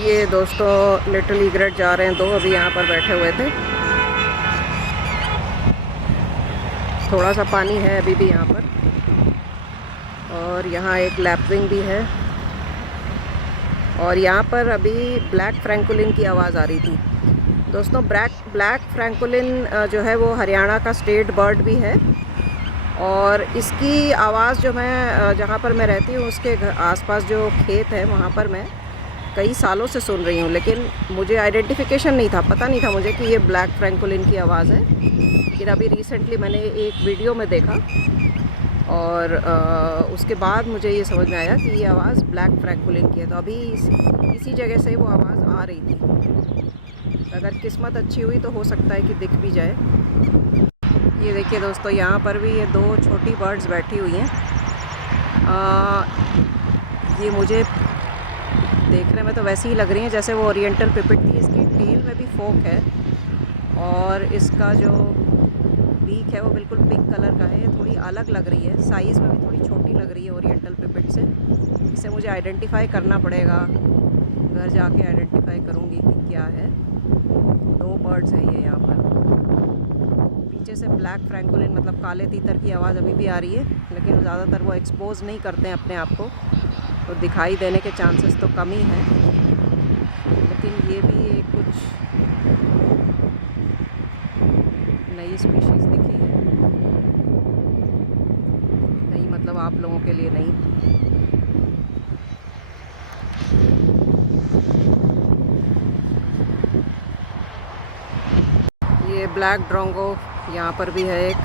ये दोस्तों little egret जा रहे हैं, दो अभी यहाँ पर बैठे हुए थे। थोड़ा सा पानी है अभी भी यहाँ पर, और यहाँ एक लैपविंग भी है। और यहाँ पर अभी ब्लैक फ्रैंकोलिन की आवाज़ आ रही थी। दोस्तों ब्लैक फ्रैंकोलिन जो है वो हरियाणा का स्टेट बर्ड भी है, और इसकी आवाज़ जो मैं जहाँ पर मैं रहती हूँ उसके आसपास जो खेत है वहाँ पर मैं कई सालों से सुन रही हूँ, लेकिन मुझे आइडेंटिफिकेशन नहीं था, पता नहीं था मुझे कि ये ब्लैक फ्रैंकोलिन की आवाज़ है। लेकिन अभी रिसेंटली मैंने एक वीडियो में देखा, और उसके बाद मुझे ये समझ में आया कि ये आवाज़ ब्लैक फ्रैंकोलिन की है। तो अभी इसी जगह से वो आवाज़ आ रही थी। अगर किस्मत अच्छी हुई तो हो सकता है कि दिख भी जाए। ये देखिए दोस्तों, यहाँ पर भी ये दो छोटी बर्ड्स बैठी हुई हैं। ये मुझे देखने में तो वैसे ही लग रही हैं जैसे वो ओरिएंटल पिपिट थी। इसकी टेल में भी फोक है, और इसका जो बीक है वो बिल्कुल पिंक कलर का है। ये थोड़ी अलग लग रही है, साइज़ में भी थोड़ी छोटी लग रही है ओरिएंटल पिपिट से। इसे मुझे आइडेंटिफाई करना पड़ेगा, घर जाके आइडेंटिफाई करूँगी कि क्या है। दो बर्ड्स हैं ये यहाँ पर। पीछे से ब्लैक फ्रैंकोलिन मतलब काले तीतर की आवाज़ अभी भी आ रही है, लेकिन ज़्यादातर वो एक्सपोज नहीं करते हैं अपने आप को, तो दिखाई देने के चांसेस तो कम ही हैं। लेकिन ये भी एक कुछ नई स्पीशीज़ दिखी है। नई मतलब आप लोगों के लिए नहीं। ये ब्लैक ड्रोंगो यहाँ पर भी है एक,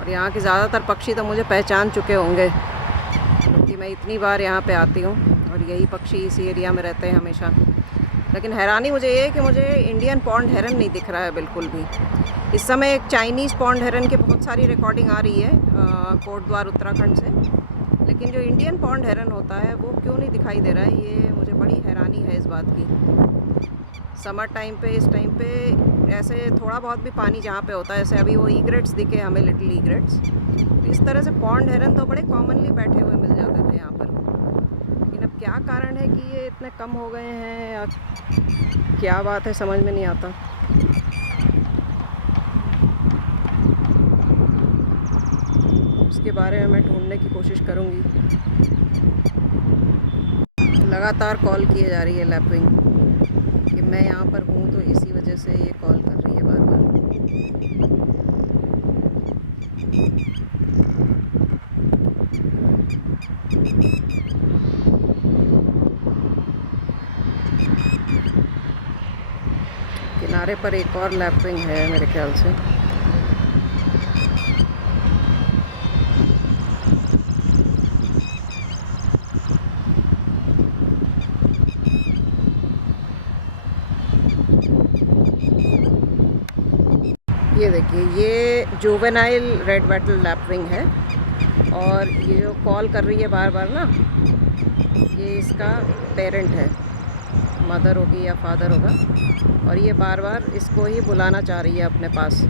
और यहाँ के ज़्यादातर पक्षी तो मुझे पहचान चुके होंगे, क्योंकि मैं इतनी बार यहाँ पे आती हूँ और यही पक्षी इसी एरिया में रहते हैं हमेशा। लेकिन हैरानी मुझे ये है कि मुझे इंडियन पॉन्ड हेरन नहीं दिख रहा है बिल्कुल भी। इस समय एक चाइनीज़ पॉन्ड हेरन की बहुत सारी रिकॉर्डिंग आ रही है कोटद्वार उत्तराखंड से, लेकिन जो इंडियन पॉन्ड हेरन होता है वो क्यों नहीं दिखाई दे रहा है, ये मुझे बड़ी हैरानी है इस बात की। समर टाइम पे, इस टाइम पे ऐसे थोड़ा बहुत भी पानी जहाँ पे होता है, जैसे अभी वो ईग्रेट्स दिखे हमें, लिटिल ईग्रेट्स, तो इस तरह से पॉन्ड हेरन तो बड़े कॉमनली बैठे हुए मिल जाते थे यहाँ पर। लेकिन अब क्या कारण है कि ये इतने कम हो गए हैं, या क्या बात है, समझ में नहीं आता। उसके बारे में मैं ढूंढने की कोशिश करूँगी। लगातार कॉल किए जा रही है लैपविंग कि मैं यहाँ पर हूँ, तो इसी वजह से ये कॉल कर रही है बार बार। किनारे पर एक और लैपविंग है मेरे ख्याल से। ये देखिए, ये जुवेनाइल रेड वेटल लैपविंग है, और ये जो कॉल कर रही है बार बार ना, ये इसका पेरेंट है, मदर होगी या फादर होगा, और ये बार बार इसको ही बुलाना चाह रही है अपने पास।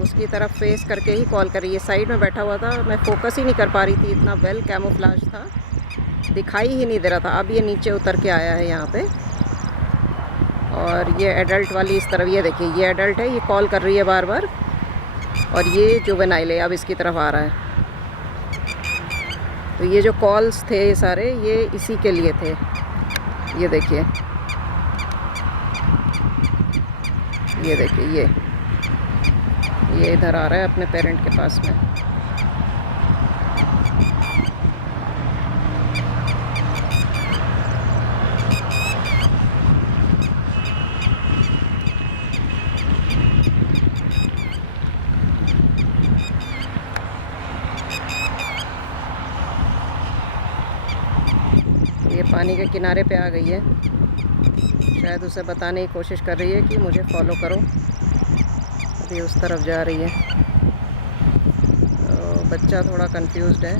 उसकी तरफ फेस करके ही कॉल कर रही है। साइड में बैठा हुआ था, मैं फोकस ही नहीं कर पा रही थी, इतना वेल कैमोफ्लेज था, दिखाई ही नहीं दे रहा था। अब ये नीचे उतर के आया है यहाँ पे, और ये एडल्ट वाली इस तरफ, ये देखिए ये एडल्ट है, ये कॉल कर रही है बार बार, और ये जुवेनाइल है, अब इसकी तरफ आ रहा है। तो ये जो कॉल्स थे ये सारे, ये इसी के लिए थे। ये देखिए, ये देखिए, ये इधर आ रहा है अपने पेरेंट के पास में। ये पानी के किनारे पे आ गई है, शायद उसे बताने की कोशिश कर रही है कि मुझे फॉलो करो। अभी उस तरफ जा रही है, तो बच्चा थोड़ा कंफ्यूज्ड है,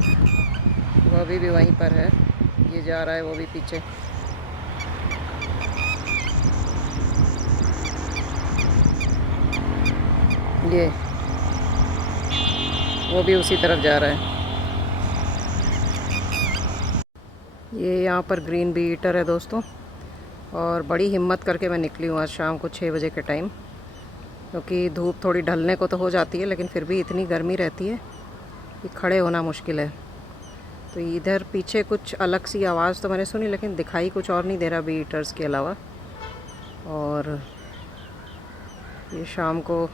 वो अभी भी वहीं पर है, ये जा रहा है वो भी पीछे। ये वो भी उसी तरफ जा रहा है। ये यहाँ पर ग्रीन बी ईटर है दोस्तों, और बड़ी हिम्मत करके मैं निकली हूँ आज शाम को 6 बजे के टाइम, क्योंकि धूप थोड़ी ढलने को तो हो जाती है लेकिन फिर भी इतनी गर्मी रहती है कि खड़े होना मुश्किल है। तो इधर पीछे कुछ अलग सी आवाज़ तो मैंने सुनी, लेकिन दिखाई कुछ और नहीं दे रहा बी ईटर्स के अलावा। और ये शाम को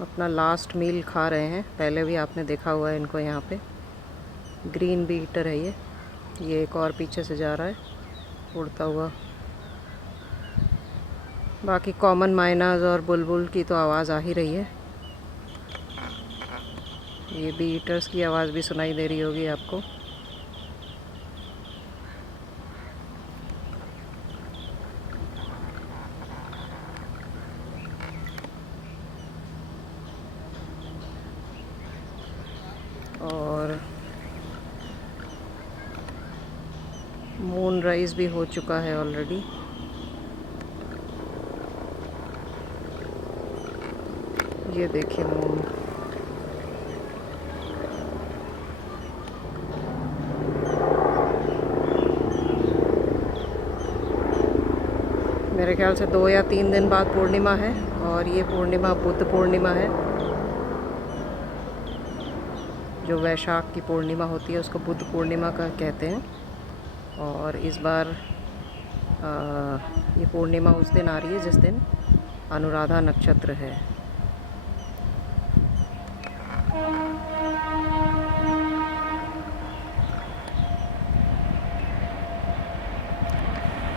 अपना लास्ट मील खा रहे हैं। पहले भी आपने देखा हुआ है इनको यहाँ पे। ग्रीन बी ईटर है ये एक और पीछे से जा रहा है उड़ता हुआ। बाकी कॉमन माइनाज और बुलबुल की तो आवाज़ आ ही रही है। ये बी ईटर्स की आवाज़ भी सुनाई दे रही होगी आपको। और मून राइज भी हो चुका है ऑलरेडी। ये देखिए मून। मेरे ख्याल से 2 या 3 दिन बाद पूर्णिमा है, और ये पूर्णिमा बुद्ध पूर्णिमा है। जो वैशाख की पूर्णिमा होती है उसको बुद्ध पूर्णिमा का कहते हैं। और इस बार ये पूर्णिमा उस दिन आ रही है जिस दिन अनुराधा नक्षत्र है।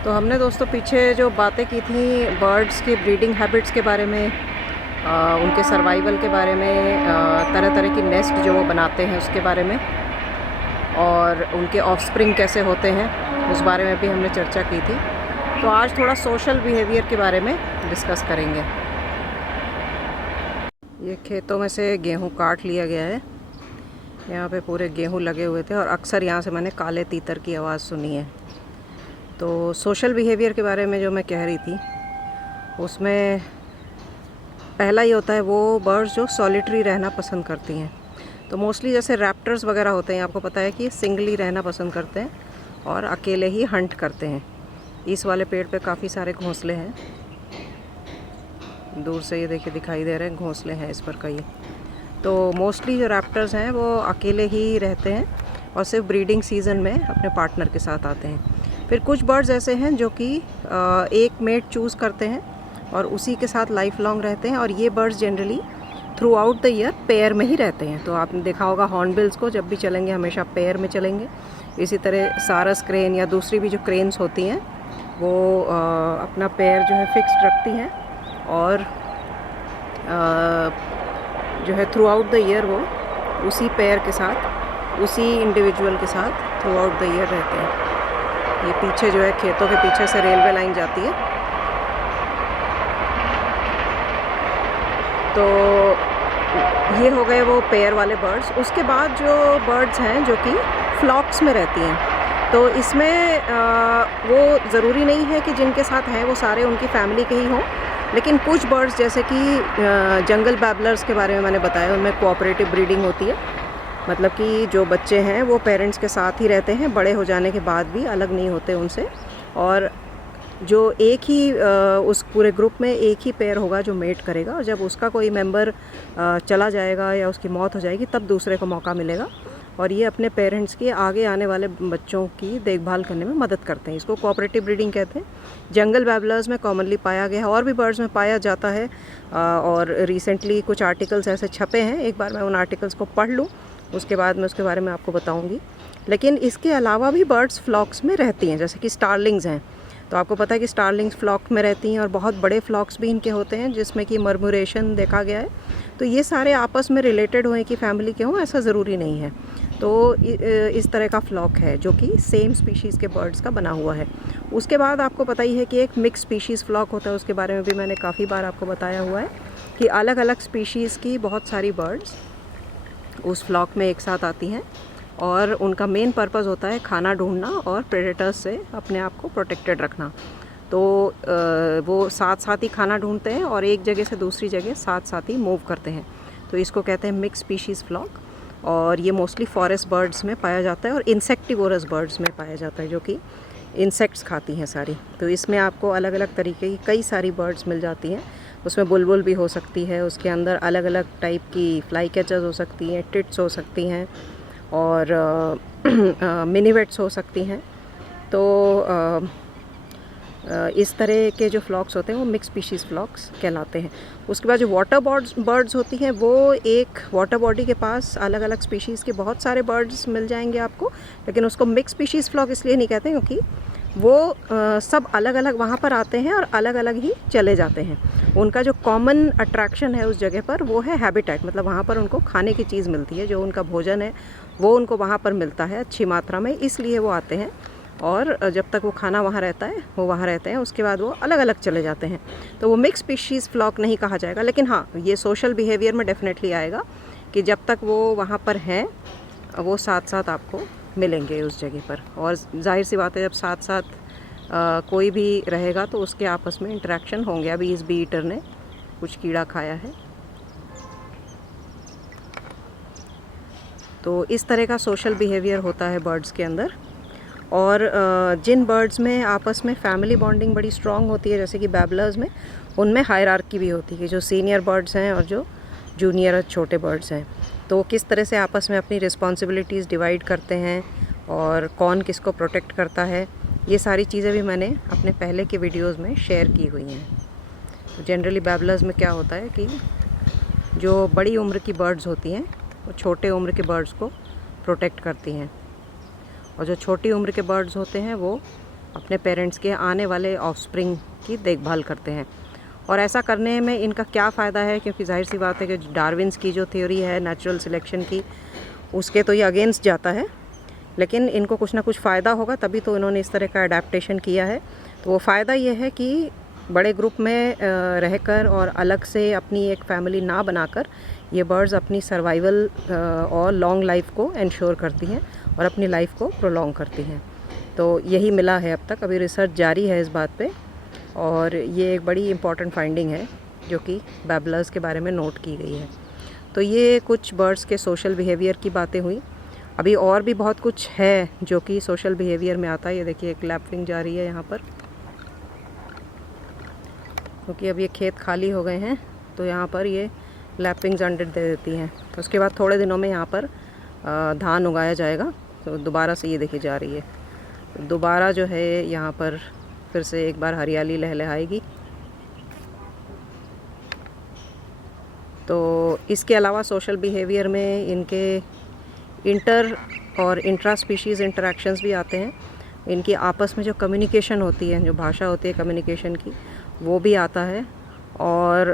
तो हमने दोस्तों पीछे जो बातें की थी बर्ड्स की ब्रीडिंग हैबिट्स के बारे में, उनके सर्वाइवल के बारे में, तरह तरह की नेस्ट जो वो बनाते हैं उसके बारे में, और उनके ऑफस्प्रिंग कैसे होते हैं उस बारे में भी हमने चर्चा की थी। तो आज थोड़ा सोशल बिहेवियर के बारे में डिस्कस करेंगे। ये खेतों में से गेहूं काट लिया गया है। यहाँ पे पूरे गेहूं लगे हुए थे और अक्सर यहाँ से मैंने काले तीतर की आवाज़ सुनी है। तो सोशल बिहेवियर के बारे में जो मैं कह रही थी उसमें पहला ये होता है वो बर्ड्स जो सॉलिटरी रहना पसंद करती हैं। तो मोस्टली जैसे रैप्टर्स वगैरह होते हैं, आपको पता है कि सिंगली रहना पसंद करते हैं और अकेले ही हंट करते हैं। इस वाले पेड़ पे काफ़ी सारे घोंसले हैं, दूर से ये देखिए दिखाई दे रहे हैं, घोंसले हैं इस पर कई। तो मोस्टली जो रैप्टर्स हैं वो अकेले ही रहते हैं और सिर्फ ब्रीडिंग सीज़न में अपने पार्टनर के साथ आते हैं। फिर कुछ बर्ड्स ऐसे हैं जो कि एक मेट चूज़ करते हैं और उसी के साथ लाइफ लॉन्ग रहते हैं, और ये birds generally through out the year pair में ही रहते हैं। तो आपने देखा होगा हॉर्नबिल्स को, जब भी चलेंगे हमेशा पेयर में चलेंगे। इसी तरह सारस क्रेन या दूसरी भी जो क्रेन्स होती हैं वो अपना पेयर जो है फिक्स्ड रखती हैं, और जो है थ्रू आउट द ईयर वो उसी पेयर के साथ, उसी इंडिविजुअल के साथ थ्रू आउट द ईयर रहते हैं। ये पीछे जो है खेतों के पीछे से रेलवे लाइन जाती है। तो ये हो गए वो पेयर वाले बर्ड्स। उसके बाद जो बर्ड्स हैं जो कि फ्लॉक्स में रहती हैं, तो इसमें वो ज़रूरी नहीं है कि जिनके साथ हैं वो सारे उनकी फैमिली के ही हों, लेकिन कुछ बर्ड्स जैसे कि जंगल बैबलर्स के बारे में मैंने बताया, उनमें कोऑपरेटिव ब्रीडिंग होती है। मतलब कि जो बच्चे हैं वो पेरेंट्स के साथ ही रहते हैं, बड़े हो जाने के बाद भी अलग नहीं होते उनसे। और जो एक ही उस पूरे ग्रुप में एक ही पेयर होगा जो मेट करेगा, और जब उसका कोई मेंबर चला जाएगा या उसकी मौत हो जाएगी तब दूसरे को मौका मिलेगा। और ये अपने पेरेंट्स की आगे आने वाले बच्चों की देखभाल करने में मदद करते हैं। इसको कोऑपरेटिव ब्रीडिंग कहते हैं। जंगल बैबलर्स में कॉमनली पाया गया है, और भी बर्ड्स में पाया जाता है। और रिसेंटली कुछ आर्टिकल्स ऐसे छपे हैं, एक बार मैं उन आर्टिकल्स को पढ़ लूँ उसके बाद मैं उसके बारे में आपको बताऊंगी। लेकिन इसके अलावा भी बर्ड्स फ्लॉक्स में रहती हैं, जैसे कि स्टारलिंग्स हैं। तो आपको पता है कि स्टारलिंग्स फ्लॉक में रहती हैं, और बहुत बड़े फ्लॉक्स भी इनके होते हैं जिसमें कि मर्मुरेशन देखा गया है। तो ये सारे आपस में रिलेटेड हों कि फैमिली के हों, ऐसा ज़रूरी नहीं है। तो इस तरह का फ्लॉक है जो कि सेम स्पीशीज़ के बर्ड्स का बना हुआ है। उसके बाद आपको पता ही है कि एक मिक्स स्पीशीज़ फ्लॉक होता है, उसके बारे में भी मैंने काफ़ी बार आपको बताया हुआ है कि अलग अलग स्पीशीज़ की बहुत सारी बर्ड्स उस फ्लॉक में एक साथ आती हैं, और उनका मेन पर्पस होता है खाना ढूंढना और प्रेडेटर्स से अपने आप को प्रोटेक्टेड रखना। तो वो साथ साथ ही खाना ढूंढते हैं और एक जगह से दूसरी जगह साथ साथ ही मूव करते हैं। तो इसको कहते हैं मिक्स स्पीशीज़ फ्लॉक। और ये मोस्टली फॉरेस्ट बर्ड्स में पाया जाता है और इंसेक्टिवोरस बर्ड्स में पाया जाता है, जो कि इंसेक्ट्स खाती हैं सारी। तो इसमें आपको अलग अलग तरीके की कई सारी बर्ड्स मिल जाती हैं। उसमें बुलबुल भी हो सकती है, उसके अंदर अलग अलग टाइप की फ्लाई कैचर्स हो सकती हैं, टिट्स हो सकती हैं और मिनीवेट्स हो सकती हैं। तो इस तरह के जो फ्लॉक्स होते हैं वो मिक्स स्पीशीज़ फ्लॉक्स कहलाते हैं। उसके बाद जो वाटर बर्ड्स होती हैं, वो एक वाटर बॉडी के पास अलग अलग स्पीशीज़ के बहुत सारे बर्ड्स मिल जाएंगे आपको, लेकिन उसको मिक्स स्पीशीज़ फ्लॉक इसलिए नहीं कहते क्योंकि वो सब अलग अलग वहाँ पर आते हैं और अलग अलग ही चले जाते हैं। उनका जो कॉमन अट्रैक्शन है उस जगह पर वो है हैबिटेट, मतलब वहाँ पर उनको खाने की चीज़ मिलती है, जो उनका भोजन है वो उनको वहाँ पर मिलता है अच्छी मात्रा में, इसलिए वो आते हैं। और जब तक वो खाना वहाँ रहता है वो वहाँ रहते हैं, उसके बाद वो अलग अलग चले जाते हैं। तो वो मिक्स स्पीशीज़ फ्लॉक नहीं कहा जाएगा, लेकिन हाँ ये सोशल बिहेवियर में डेफिनेटली आएगा कि जब तक वो वहाँ पर हैं वो साथ साथ आपको मिलेंगे उस जगह पर। और जाहिर सी बात है, जब साथ साथ कोई भी रहेगा तो उसके आपस में इंटरेक्शन होंगे। अभी इस बी ईटर ने कुछ कीड़ा खाया है, तो इस तरह का सोशल बिहेवियर होता है बर्ड्स के अंदर। और जिन बर्ड्स में आपस में फैमिली बॉन्डिंग बड़ी स्ट्रॉन्ग होती है, जैसे कि बैबलर्स में, उनमें हायरार्की भी होती है, जो सीनियर बर्ड्स हैं और जो जूनियर छोटे बर्ड्स हैं, तो किस तरह से आपस में अपनी रिस्पॉन्सिबिलिटीज़ डिवाइड करते हैं और कौन किसको प्रोटेक्ट करता है, ये सारी चीज़ें भी मैंने अपने पहले के वीडियोज़ में शेयर की हुई हैं। तो जनरली बैबलर्स में क्या होता है कि जो बड़ी उम्र की बर्ड्स होती हैं वो छोटे उम्र के बर्ड्स को प्रोटेक्ट करती हैं, और जो छोटी उम्र के बर्ड्स होते हैं वो अपने पेरेंट्स के आने वाले ऑफस्प्रिंग की देखभाल करते हैं। और ऐसा करने में इनका क्या फ़ायदा है, क्योंकि जाहिर सी बात है कि डार्विन्स की जो थ्योरी है नेचुरल सिलेक्शन की, उसके तो ये अगेंस्ट जाता है, लेकिन इनको कुछ ना कुछ फ़ायदा होगा, तभी तो इन्होंने इस तरह का अडेप्टेशन किया है। तो वो फ़ायदा ये है कि बड़े ग्रुप में रहकर और अलग से अपनी एक फैमिली ना बनाकर ये बर्ड्स अपनी सर्वाइवल और लॉन्ग लाइफ को इंश्योर करती हैं और अपनी लाइफ को प्रोलॉन्ग करती हैं। तो यही मिला है अब तक, अभी रिसर्च जारी है इस बात पे, और ये एक बड़ी इम्पॉर्टेंट फाइंडिंग है जो कि बैबलर्स के बारे में नोट की गई है। तो ये कुछ बर्ड्स के सोशल बिहेवियर की बातें हुई। अभी और भी बहुत कुछ है जो कि सोशल बिहेवियर में आता है। ये देखिए एक लैपविंग जा रही है यहाँ पर, क्योंकि अब ये खेत खाली हो गए हैं तो यहाँ पर ये लैपिंग्स अंडे दे देती हैं। तो उसके बाद थोड़े दिनों में यहाँ पर धान उगाया जाएगा, तो दोबारा से ये देखी जा रही है, तो दोबारा जो है यहाँ पर फिर से एक बार हरियाली लहलहाएगी। तो इसके अलावा सोशल बिहेवियर में इनके इंटर और इंट्रा स्पीशीज़ इंटरेक्शंस भी आते हैं। इनकी आपस में जो कम्युनिकेशन होती है, जो भाषा होती है कम्युनिकेशन की, वो भी आता है। और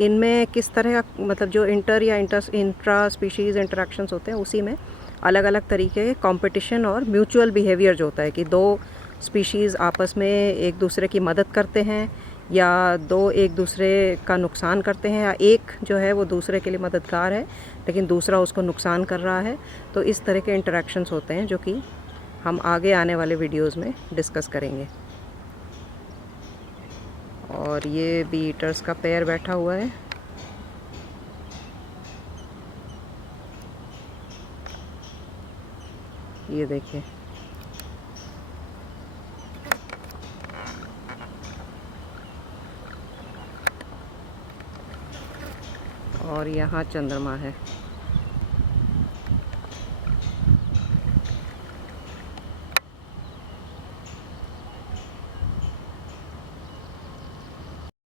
इनमें किस तरह का, मतलब जो इंटर या इंट्रा स्पीशीज़ इंटरेक्शंस होते हैं उसी में अलग अलग तरीके के कंपटीशन और म्यूचुअल बिहेवियर जो होता है कि दो स्पीशीज़ आपस में एक दूसरे की मदद करते हैं या दो एक दूसरे का नुकसान करते हैं, या एक जो है वो दूसरे के लिए मददगार है लेकिन दूसरा उसको नुकसान कर रहा है। तो इस तरह के इंटरेक्शंस होते हैं जो कि हम आगे आने वाले वीडियोज़ में डिस्कस करेंगे। और ये बी ईटर्स का पेयर बैठा हुआ है। ये देखिए, और यहाँ चंद्रमा है।